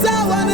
Sawa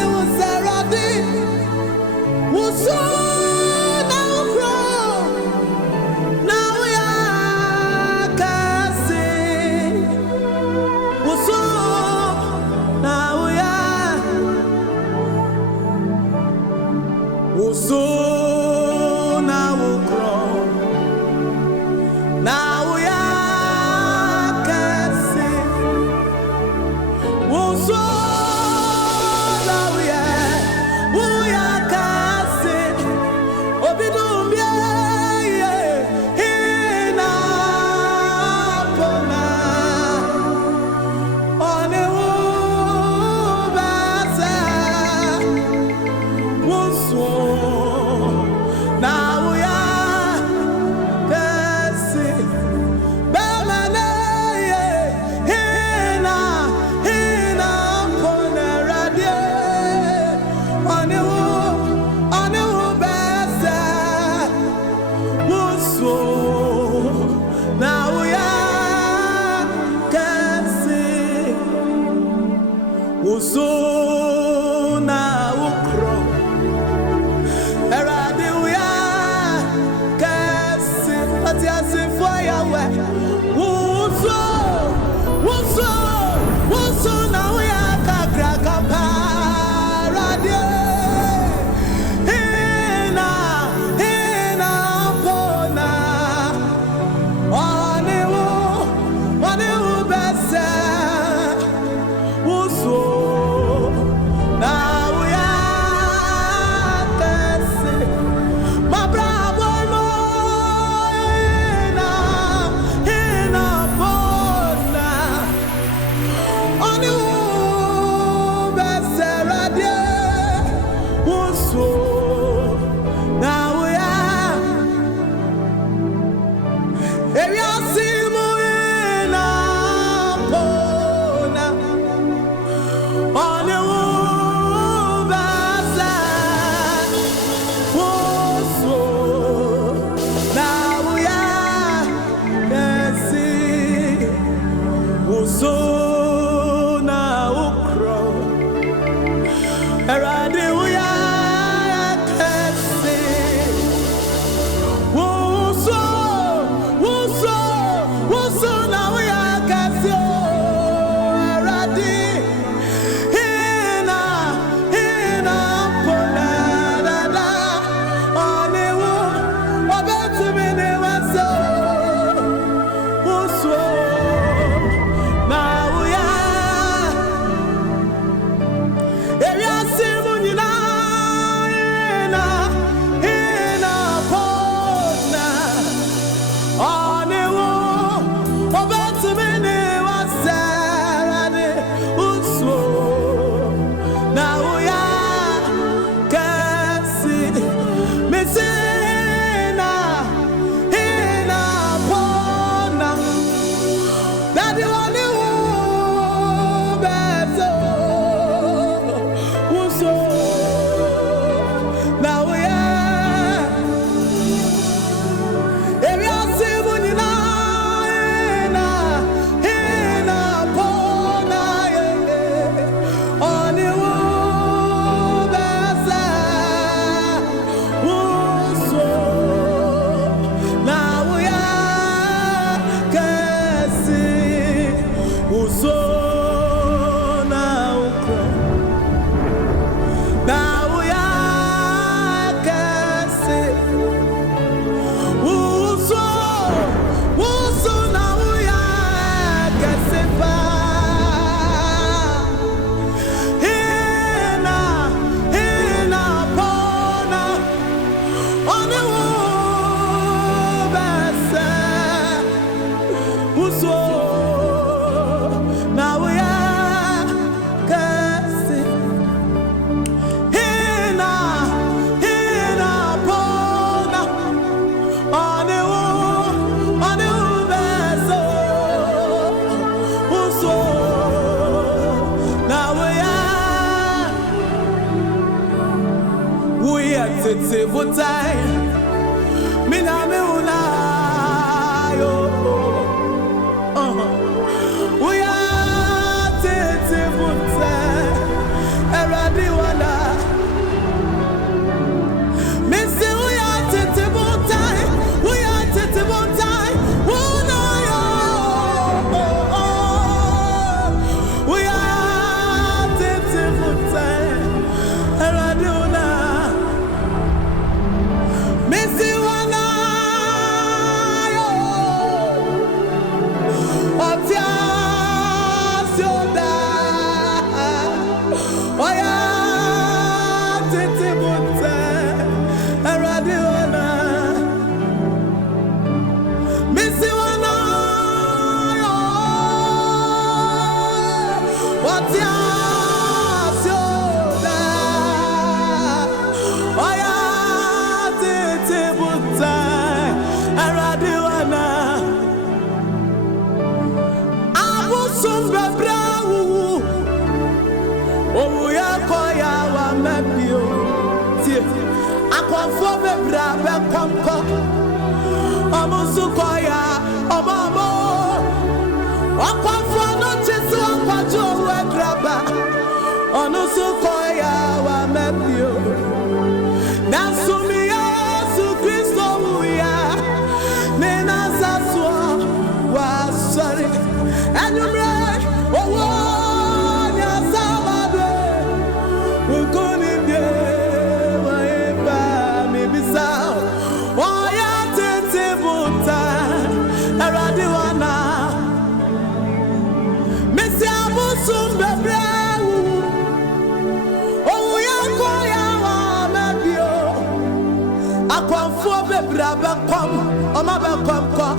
Brabakom, Omabakom,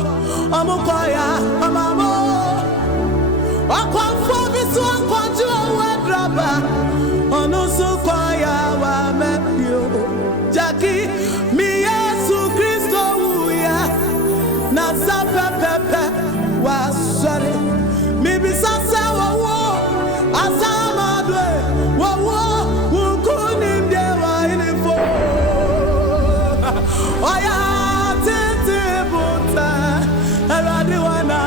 Omukoya, Omamo. I come for this one, Quantua, Draba, Onosukoya, Wamepio, Jackie, Miyasu Christo, Nasa Pepe, was sorry, maybe Sasa, Asama, who couldn't name them in the phone. Oh, yeah, Tete, Radiwana.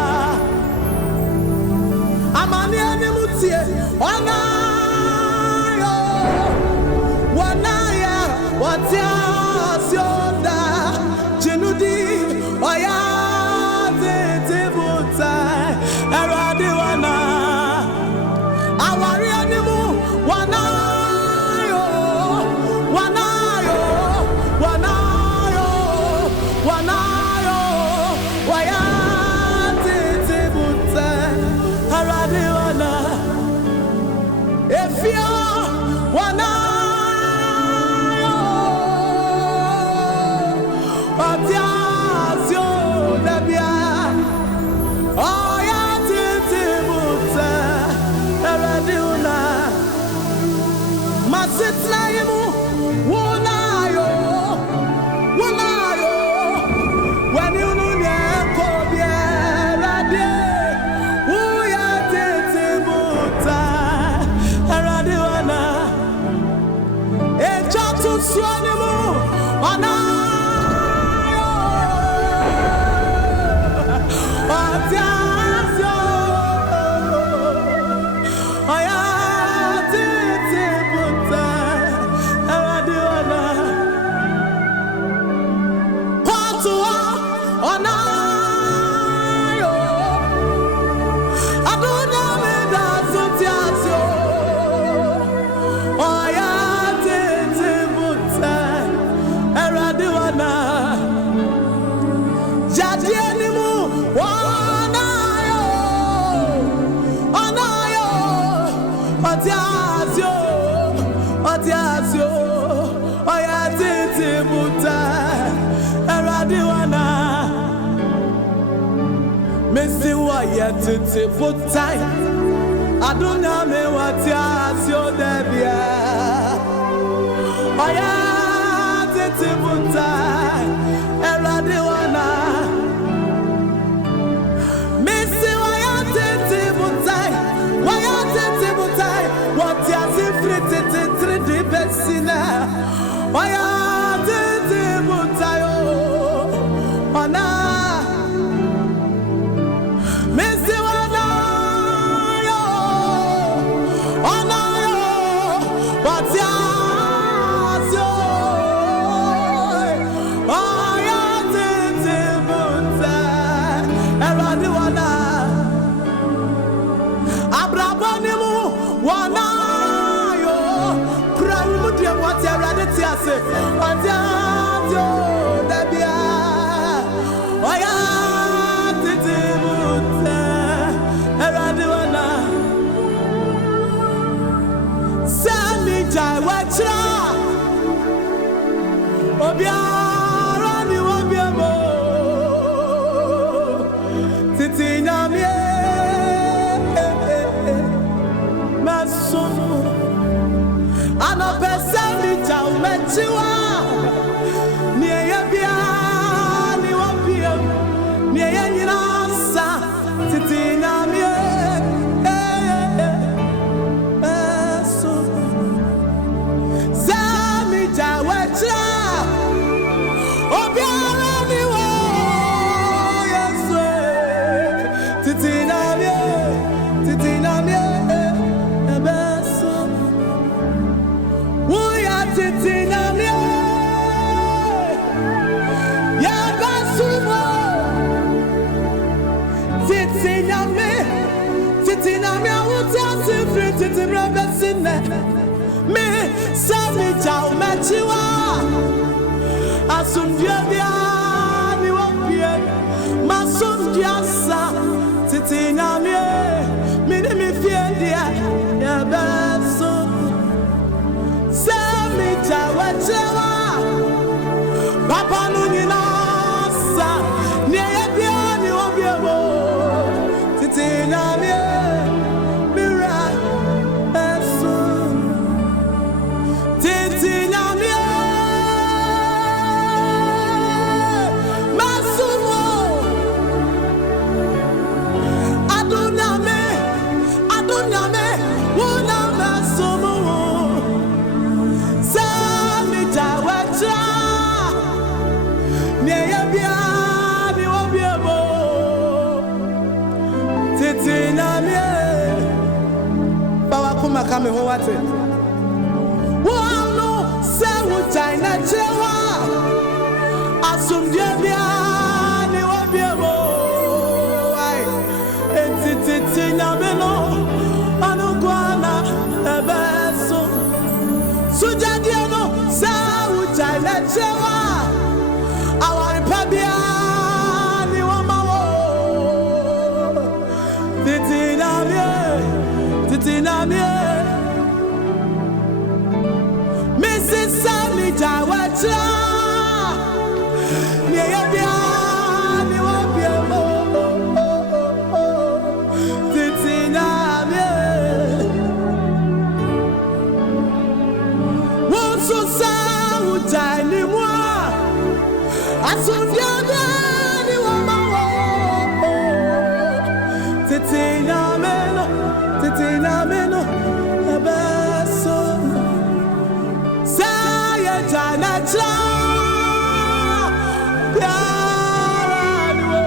Amani animutie, wanaya, watia sionda, jinudi, oya, tetibuta, eradiwana, awari animu, wanayo, waya, tetibuta. If you wanna, Missy, why yet to put time? I don't know me what you're there. Oh, yeah, to put time. Eradiwana. Missy, why yet to put time? Why yet to put time? What you're different to 3D Bessina. Why yet to put time? Oh, no. Me, Sammy Chow, Machiwa, Asundia, Masundia, Titina, Minimi Fiendia, Yabaso, Sammy Chow, Papa Nunina. kame ho wate. Wano se wo China chewa. Asum bia ni wo bia mo. Ai entiti nyame no anu kwana ebeso. Sujadia no se wo China chewa. Awari pabia ni wo mawo. Titinamie Mrs. Sammy Jawacha Niebia ni wabiemo Titinamie Wonso sa utani mwa Asundiana ni wamawo Titinameno abaso Saya jana cha Piano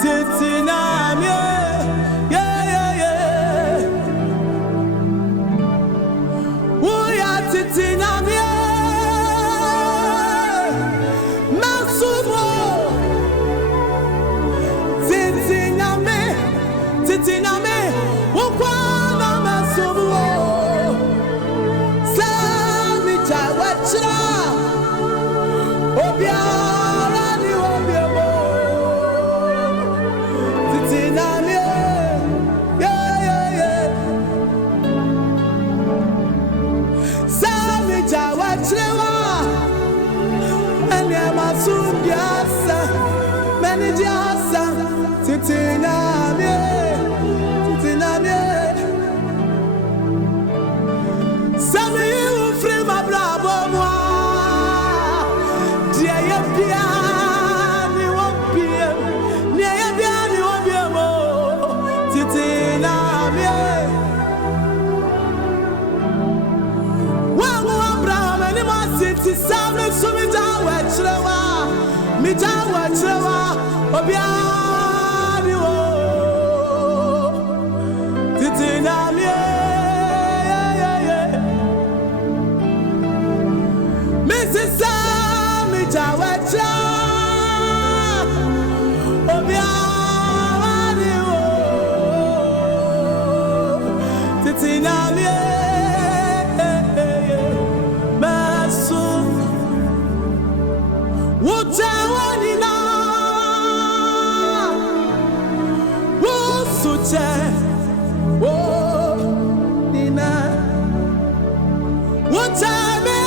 Titinamie yeah Uya titinamie Masumo Titiname, ukwana masumo. Sami chawacha, obiara ni obiemo. Titiname, yeah. Sami chawacha, ene masumbiasa, menidiasa. Titiname. Sami you free my bravo moi. Dia bia ni wopie. Dia bia ni wobiemo. Titinamie. Wa Abraham ni ma siti sami sumi jawa chrewa. Mi jawa chrewa. Obia ni wo. Titinamie. Sammy Jawacha Obiawani wo Titinamie Masu Wutawani na Wusuche Wo Nina Wutame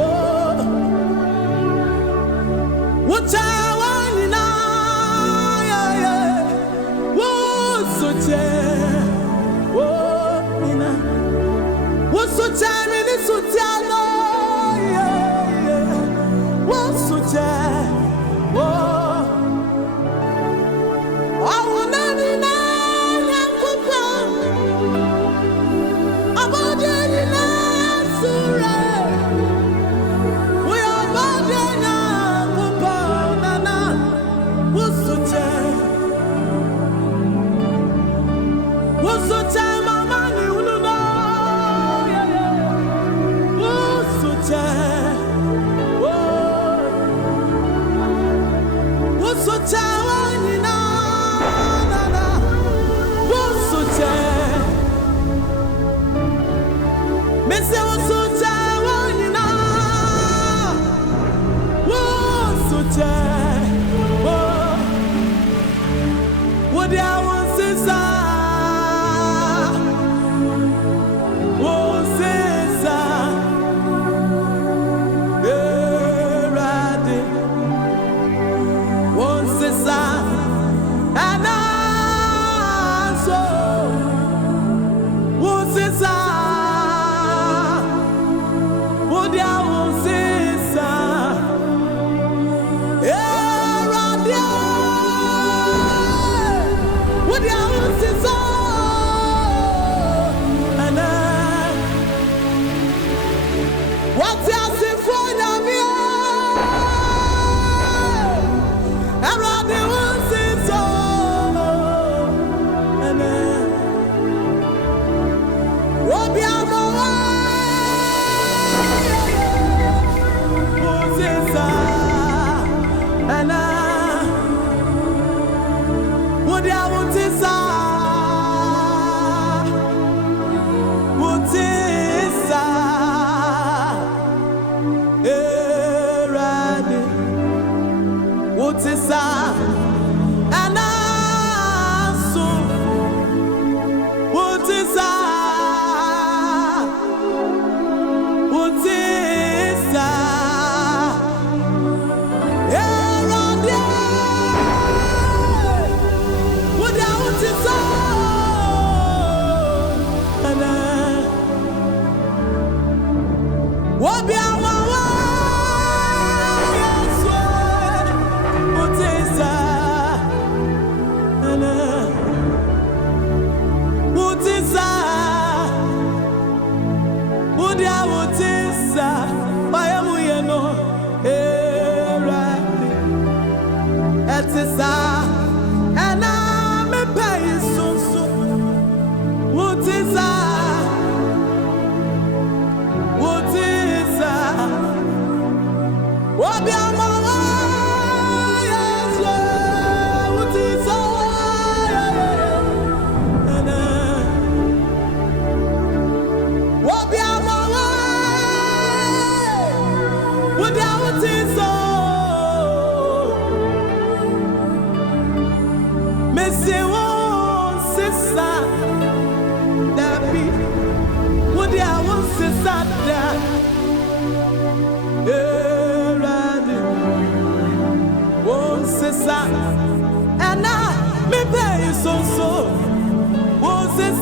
oh, what I want now, yeah. What's so what's so time in this hotel, yeah. What's so oh, I want to Utisa Anasu Utisa Utisa Eradia Udia Utisa Ana Wabia and now me pay so was it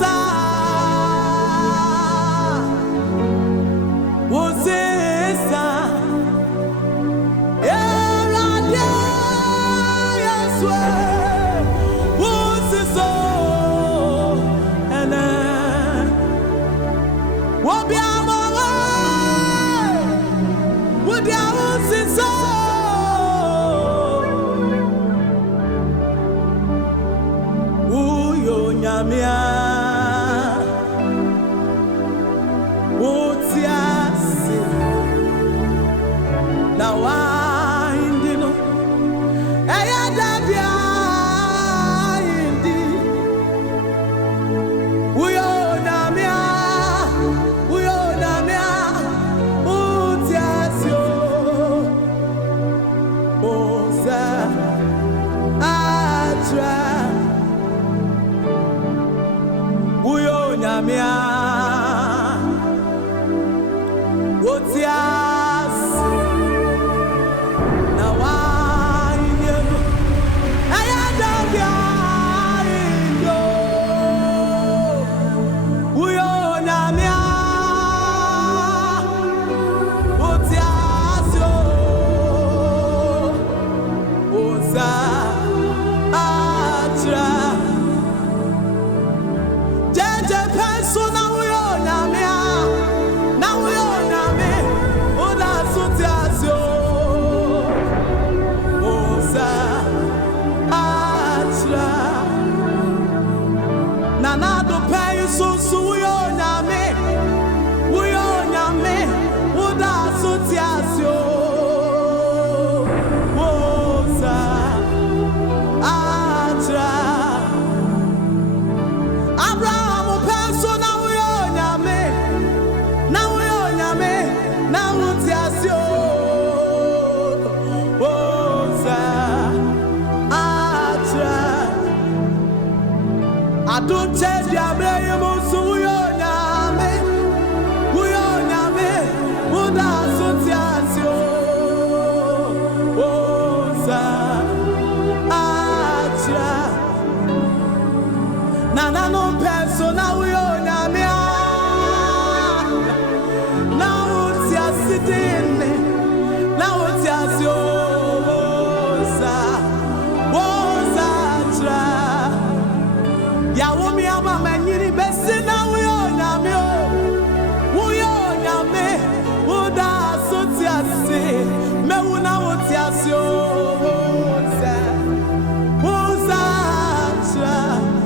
don't tell you, I'm Nana no peso na we onyamia na uti asidine na uti asio woza tra ya womi ama manyini besi na we onyamia we onyame woda soti asi me una uti asio woza tra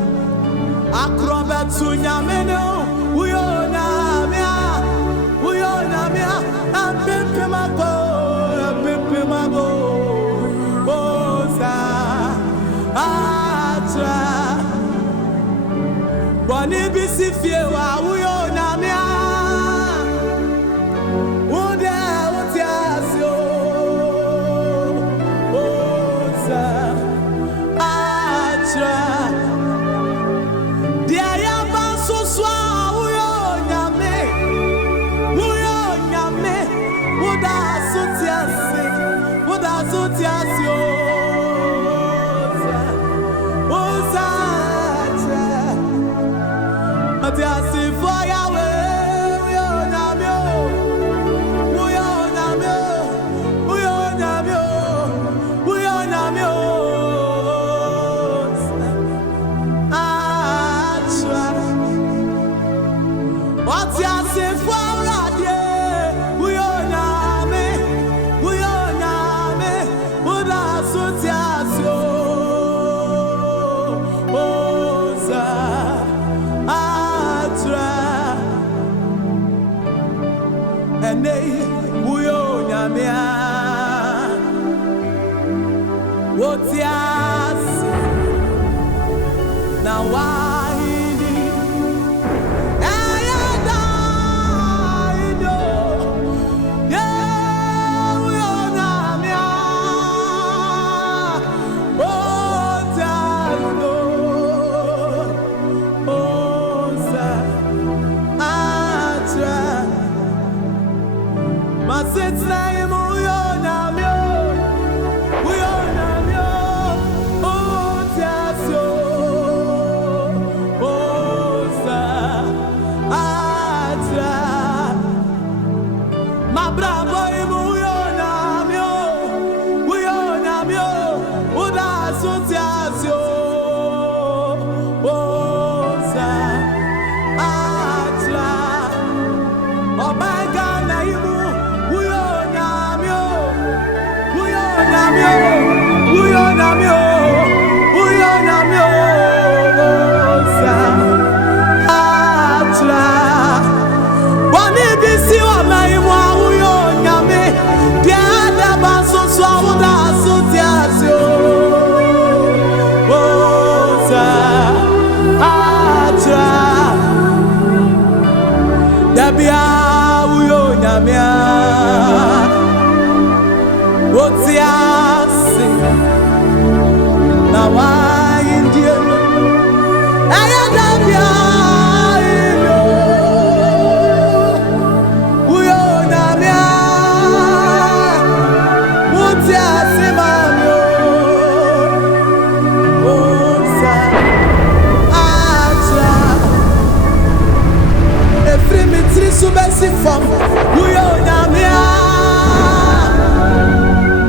Akrobat sunyameno uyonamia ampemago oza atra boni bisifie wa uyonamia ude utiasio oza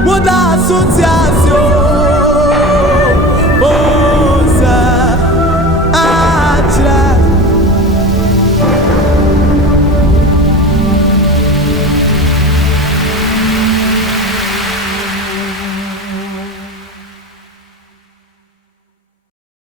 Muda sutia